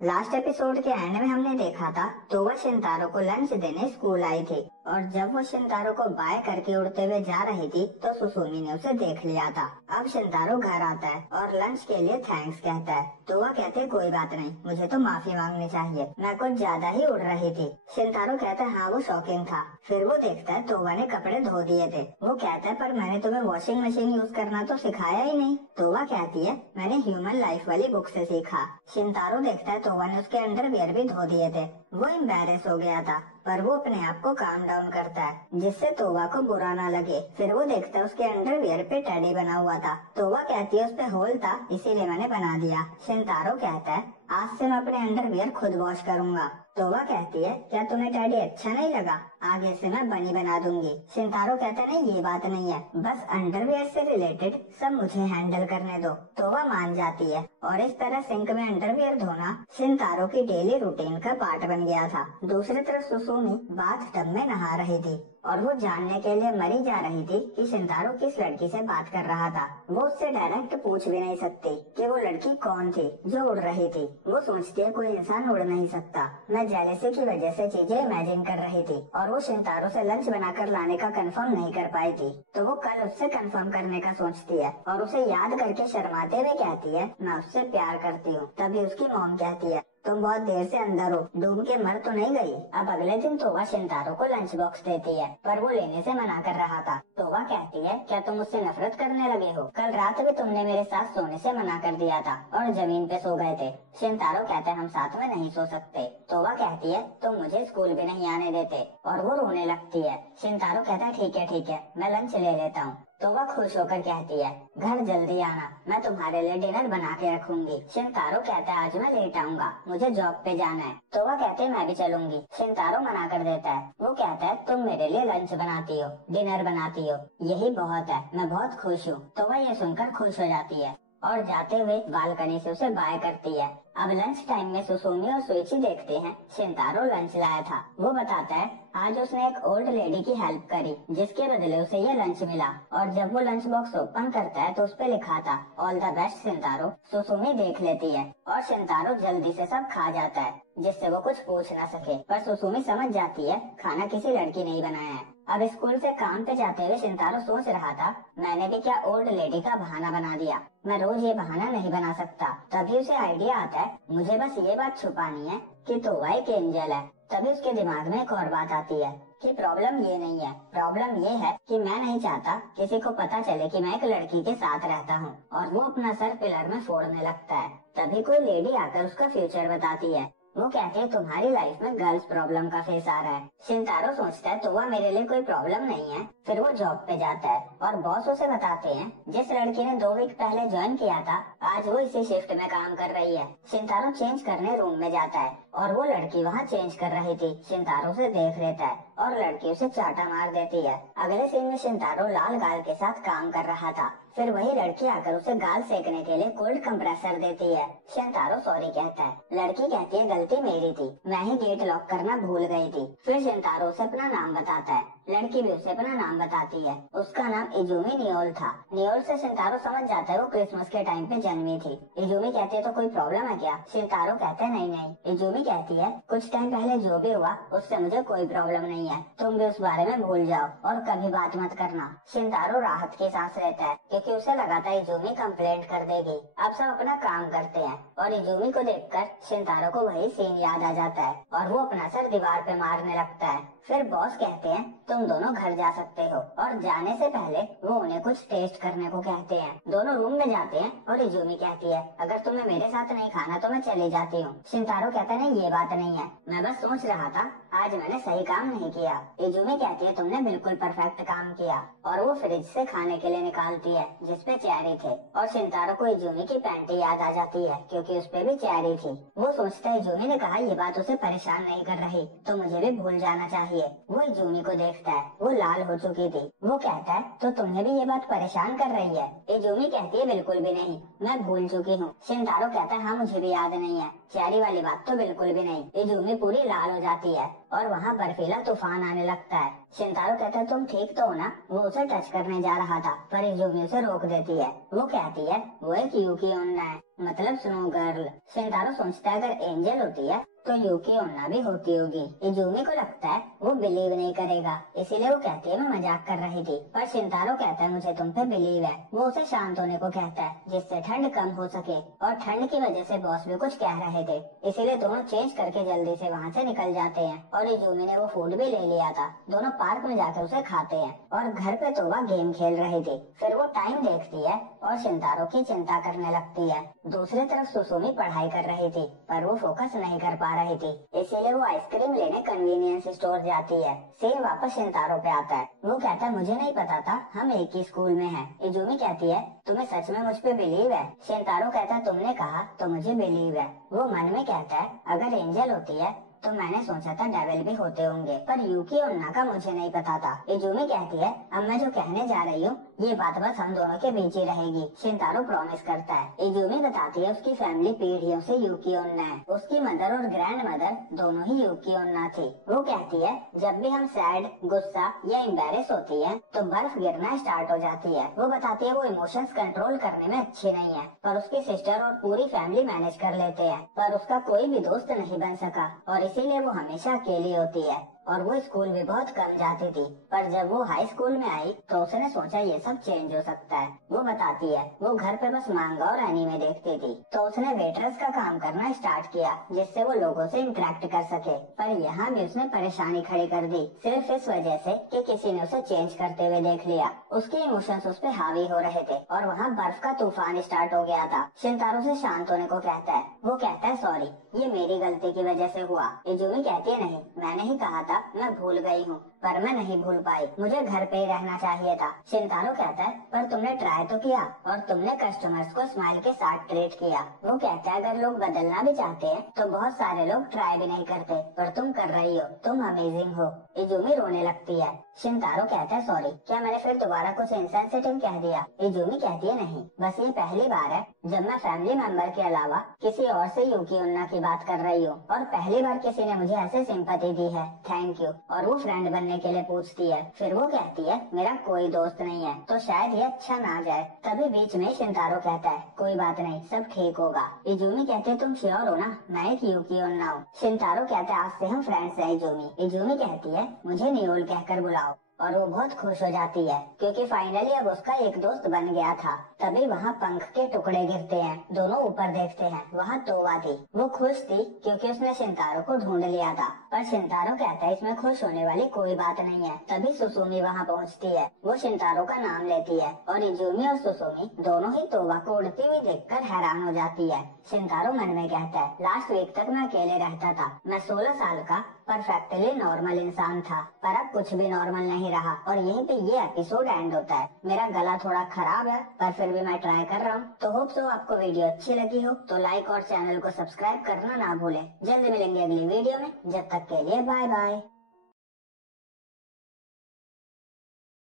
Last episode के and में हमने देखा था तो वह शिनतारो को लंच देने स्कूल आई थी और जब वो शिनतारो को बाय करके उड़ते हुए जा रही थी तो सुसुमी ने उसे देख लिया था। अब शिनतारो घर आता है और लंच के लिए थैंक्स कहता है तो वह कहते कोई बात नहीं, मुझे तो माफी मांगनी चाहिए, मैं कुछ ज्यादा ही उड़ रही थी। शिनतारो कहता है हाँ वो शॉकिंग था। फिर वो देखता है तोवा ने कपड़े धो दिए थे। वो कहता है पर मैंने तुम्हें वॉशिंग मशीन यूज करना तो सिखाया ही नहीं। तोवा कहती है मैंने ह्यूमन लाइफ वाली बुक से सीखा। शिनतारो देखता है तोवा ने उसके अंडरवियर भी धो दिए थे। वो एम्बैरेस हो गया था पर वो अपने आप को काम डाउन करता है जिससे तोवा को बुरा ना लगे। फिर वो देखता है उसके अंडरवियर पे टेडी बना हुआ था। तोवा कहती है उस पे होल था इसीलिए मैंने बना दिया। शिनतारो कहता है आज से मैं अपने अंडरवियर खुद वॉश करूंगा। तोवा कहती है क्या तुम्हें टेडी अच्छा नहीं लगा, आगे से मैं बनी बना दूंगी। शिनतारो कहता है नहीं ये बात नहीं है, बस अंडरवियर से रिलेटेड सब मुझे हैंडल करने दो। तोवा मान जाती है और इस तरह सिंक में अंडरवियर धोना शिनतारो की डेली रूटीन का पार्ट बन गया था। दूसरी तरफ सुसुमी बाथ टब में नहा रही थी और वो जानने के लिए मरी जा रही थी कि शिनतारो किस लड़की से बात कर रहा था। वो उससे डायरेक्ट पूछ भी नहीं सकती कि वो लड़की कौन थी जो उड़ रही थी। वो सोचती है कोई इंसान उड़ नहीं सकता। मैं जेलेसी की वजह से चीजें इमेजिन कर रही थी और वो शिनतारो से लंच बनाकर लाने का कंफर्म नहीं कर पाई थी तो वो कल उससे कंफर्म करने का सोचती है और उसे याद करके शर्माते हुए कहती है मैं उससे प्यार करती हूँ। तभी उसकी मॉम कहती है तुम बहुत देर से अंदर हो, डूब के मर तो नहीं गई। अब अगले दिन तोवा शिनतारो को लंच बॉक्स देती है पर वो लेने से मना कर रहा था। तोवा कहती है क्या तुम मुझसे नफरत करने लगे हो, कल रात भी तुमने मेरे साथ सोने से मना कर दिया था और जमीन पे सो गए थे। शिनतारो कहते हैं हम साथ में नहीं सो सकते। तोवा कहती है तुम मुझे स्कूल भी नहीं आने देते और वो रोने लगती है। शिनतारो कहता है ठीक है मैं लंच ले लेता हूँ। तोवा खुश होकर कहती है घर जल्दी आना, मैं तुम्हारे लिए डिनर बना के रखूंगी। शिनतारो कहता है आज मैं लेट आऊंगा, मुझे जॉब पे जाना है। तोवा कहते है मैं भी चलूंगी। शिनतारो मना कर देता है। वो कहता है तुम मेरे लिए लंच बनाती हो, डिनर बनाती हो, यही बहुत है, मैं बहुत खुश हूँ। तोवा ये सुनकर खुश हो जाती है और जाते हुए बालकनी से उसे बाय करती है। अब लंच टाइम में सुसुमी और सुइची देखते हैं शिनतारो लंच लाया था। वो बताता है आज उसने एक ओल्ड लेडी की हेल्प करी जिसके बदले उसे ये लंच मिला और जब वो लंच बॉक्स ओपन करता है तो उस पे लिखा था ऑल द बेस्ट शिनतारो। सुसुमी देख लेती है और शिनतारो जल्दी से सब खा जाता है जिससे वो कुछ पूछ ना सके। पर सुसुमी समझ जाती है खाना किसी लड़की ने ही बनाया है। अब स्कूल से काम पे जाते हुए शिनतारो सोच रहा था मैंने भी क्या ओल्ड लेडी का बहाना बना दिया, मैं रोज ये बहाना नहीं बना सकता। तभी उसे आइडिया आता है मुझे बस ये बात छुपानी है कि तोवा एक एंजल है। तभी उसके दिमाग में एक और बात आती है कि प्रॉब्लम ये नहीं है, प्रॉब्लम ये है कि मैं नहीं चाहता किसी को पता चले कि मैं एक लड़की के साथ रहता हूँ। और वो अपना सर पिलर में फोड़ने लगता है। तभी कोई लेडी आकर उसका फ्यूचर बताती है। वो कहते हैं तुम्हारी लाइफ में गर्ल्स प्रॉब्लम का फेस आ रहा है। शिनतारो सोचता है तो वह मेरे लिए कोई प्रॉब्लम नहीं है। फिर वो जॉब पे जाता है और बॉस उसे बताते हैं जिस लड़की ने 2 वीक पहले ज्वाइन किया था आज वो इसी शिफ्ट में काम कर रही है। शिनतारो चेंज करने रूम में जाता है और वो लड़की वहाँ चेंज कर रही थी। शिनतारो उसे देख लेता है और लड़की उसे चाटा मार देती है। अगले सीन में शिनतारो लाल गाल के साथ काम कर रहा था। फिर वही लड़की आकर उसे गाल सेकने के लिए कोल्ड कंप्रेसर देती है। शिनतारो सॉरी कहता है। लड़की कहती है गलती मेरी थी, मैं ही गेट लॉक करना भूल गई थी। फिर शिनतारो उसे अपना नाम बताता है। लड़की भी उसे अपना नाम बताती है। उसका नाम इजुमी नियोल था। नियोल से शिनतारो समझ जाता है वो क्रिसमस के टाइम पे जन्मी थी। इजुमी कहती है तो कोई प्रॉब्लम है क्या? शिनतारो कहते हैं नहीं। इजुमी कहती है कुछ टाइम पहले जो भी हुआ उससे मुझे कोई प्रॉब्लम नहीं है, तुम भी उस बारे में भूल जाओ और कभी बात मत करना। शिनतारो राहत की सांस लेता है क्योंकि उसे लगा था इजुमी कंप्लेंट कर देगी। अब सब अपना काम करते हैं और इजुमी को देखकर शिनतारो को वही सीन याद आ जाता है और वो अपना सर दीवार पे मारने लगता है। फिर बॉस कहते हैं तुम दोनों घर जा सकते हो और जाने से पहले वो उन्हें कुछ टेस्ट करने को कहते हैं। दोनों रूम में जाते हैं और इजुमी कहती है अगर तुम्हें मेरे साथ नहीं खाना तो मैं चली जाती हूँ। शिनतारो कहता है नहीं ये बात नहीं है, मैं बस सोच रहा था आज मैंने सही काम नहीं किया। इजुमी कहती है तुमने बिल्कुल परफेक्ट काम किया और वो फ्रिज से खाने के लिए निकालती है जिसपे चेरी थे और शिनतारो को इजुमी की पैंटी याद आ जाती है क्योंकि उसपे भी चेरी थी। वो सोचता है इजुमी ने कहा ये बात उसे परेशान नहीं कर रही तो मुझे भी भूल जाना चाहिए। वो इजुमी को देखता है, वो लाल हो चुकी थी। वो कहता है तो तुम्हें भी ये बात परेशान कर रही है? इजुमी कहती है बिल्कुल भी नहीं, मैं भूल चुकी हूँ। शिनतारो कहता है हाँ मुझे भी याद नहीं है, चेरी वाली बात तो बिल्कुल भी नहीं। इजुमी पूरी लाल हो जाती है और वहाँ बर्फीला तूफान आने लगता है। शिनतारो कहता है तुम ठीक तो हो ना। वो उसे टच करने जा रहा था पर इजुमी उसे रोक देती है। वो कहती है वो एक यूकी ओन्ना है, मतलब स्नो गर्ल। शिनतारो सोचता है अगर एंजल होती है तो यूकी ओन्ना भी होती होगी। इजुमी को लगता है वो बिलीव नहीं करेगा, इसीलिए वो कहती है मैं मजाक कर रही थी। पर शिनतारो कहता है मुझे तुम पे बिलीव है। वो उसे शांत होने को कहता है जिससे ठंड कम हो सके, और ठंड की वजह से बॉस भी कुछ कह रहे थे, इसीलिए दोनों चेंज करके जल्दी से वहाँ से निकल जाते हैं। और इजुमी ने वो फूड भी ले लिया था। दोनों पार्क में जाकर उसे खाते हैं और घर पे तोबा गेम खेल रही थी। फिर वो टाइम देखती है और शिनतारो की चिंता करने लगती है। दूसरी तरफ सुसुमी पढ़ाई कर रही थी पर वो फोकस नहीं कर पा रही थी, इसीलिए वो आइसक्रीम लेने कन्वीनियंस स्टोर जाती है। सीन वापस शिनतारो पे आता है। वो कहता है मुझे नहीं पता था हम एक ही स्कूल में हैं। इजुमी कहती है तुम्हें सच में मुझ पे बिलीव है। शिनतारो कहता है तुमने कहा तो मुझे बिलीव है। वो मन में कहता है अगर एंजल होती है तो मैंने सोचा था डेविल भी होते होंगे, पर यूकी ओन्ना का मुझे नहीं पता था। इजुमी कहती है अब मैं जो कहने जा रही हूँ ये बात बस हम दोनों के बीच ही रहेगी। शिनतारो प्रॉमिस करता है। इजुमी बताती है उसकी फैमिली पीढ़ियों से यूकी ओन्ना है। उसकी मदर और ग्रैंड मदर दोनों ही यूकी ओन्ना थी। वो कहती है जब भी हम सैड, गुस्सा या एम्बेरस होती है तो बर्फ गिरना स्टार्ट हो जाती है। वो बताती है वो इमोशंस कंट्रोल करने में अच्छी नहीं है, पर उसकी सिस्टर और पूरी फैमिली मैनेज कर लेते हैं, पर उसका कोई भी दोस्त नहीं बन सका और इसीलिए वो हमेशा अकेली होती है। और वो स्कूल भी बहुत कम जाती थी, पर जब वो हाई स्कूल में आई तो उसने सोचा ये सब चेंज हो सकता है। वो बताती है वो घर पे बस मांगा और एनीमे देखती थी, तो उसने वेटरेस का काम करना स्टार्ट किया जिससे वो लोगों से इंटरेक्ट कर सके। पर यहाँ भी उसने परेशानी खड़ी कर दी, सिर्फ इस वजह से कि किसी ने उसे चेंज करते हुए देख लिया। उसके इमोशंस उस पे हावी हो रहे थे और वहाँ बर्फ का तूफान स्टार्ट हो गया था। शिनतारो से शांत होने को कहता है। वो कहता है सॉरी, ये मेरी गलती की वजह से हुआ। इजुमी कहती है नहीं, मैंने ही कहा था मैं भूल गई हूँ, पर मैं नहीं भूल पाई, मुझे घर पे ही रहना चाहिए था। शिनतारो कहता है पर तुमने ट्राई तो किया और तुमने कस्टमर्स को स्माइल के साथ ट्रीट किया। वो कहता है अगर लोग बदलना भी चाहते हैं तो बहुत सारे लोग ट्राई भी नहीं करते, पर तुम कर रही हो, तुम अमेजिंग हो। इजुमी रोने लगती है। शिनतारो कहता है सॉरी, क्या मैंने फिर दोबारा कुछ इनसेंसिटिव कह दिया? इजुमी कहती है नहीं, बस ये पहली बार है जब मैं फैमिली मेंबर के अलावा किसी और से यूकी ओन्ना की बात कर रही हूँ, और पहली बार किसी ने मुझे ऐसे सिंपैथी दी है, थैंक यू। और वो फ्रेंड बनने के लिए पूछती है। फिर वो कहती है मेरा कोई दोस्त नहीं है तो शायद ये अच्छा ना जाए। तभी बीच में शिनतारो कहता है कोई बात नहीं, सब ठीक होगा। इजुमी कहते है तुम श्योर हो ना मैं एक यूकी ओन्ना हूँ? शिनतारो कहता है आज से हम फ्रेंड्स हैं इजुमी। इजुमी कहती है मुझे नियोल कहकर बुलाओ, और वो बहुत खुश हो जाती है क्योंकि फाइनली अब उसका एक दोस्त बन गया था। तभी वहाँ पंख के टुकड़े गिरते हैं, दोनों ऊपर देखते हैं, वहाँ तोवा थी। वो खुश थी क्योंकि उसने शिनतारो को ढूंढ लिया था, पर शिनतारो कहता है इसमें खुश होने वाली कोई बात नहीं है। तभी सुसुमी वहाँ पहुँचती है। वो शिनतारो का नाम लेती है और इजुमी और सुसुमी दोनों ही तोवा को उड़ती हुई देखकर हैरान हो जाती है। शिनतारो मन में कहता है लास्ट वीक तक मैं अकेले रहता था, मैं 16 साल का परफेक्टली नॉर्मल इंसान था, पर अब कुछ भी नॉर्मल नहीं रहा और यहीं पे ये एपिसोड एंड होता है। मेरा गला थोड़ा खराब है पर फिर भी मैं ट्राई कर रहा हूँ। तो होप सो आपको वीडियो अच्छी लगी हो तो लाइक और चैनल को सब्सक्राइब करना ना भूलें। जल्द मिलेंगे अगली वीडियो में, जब तक के लिए बाय बाय।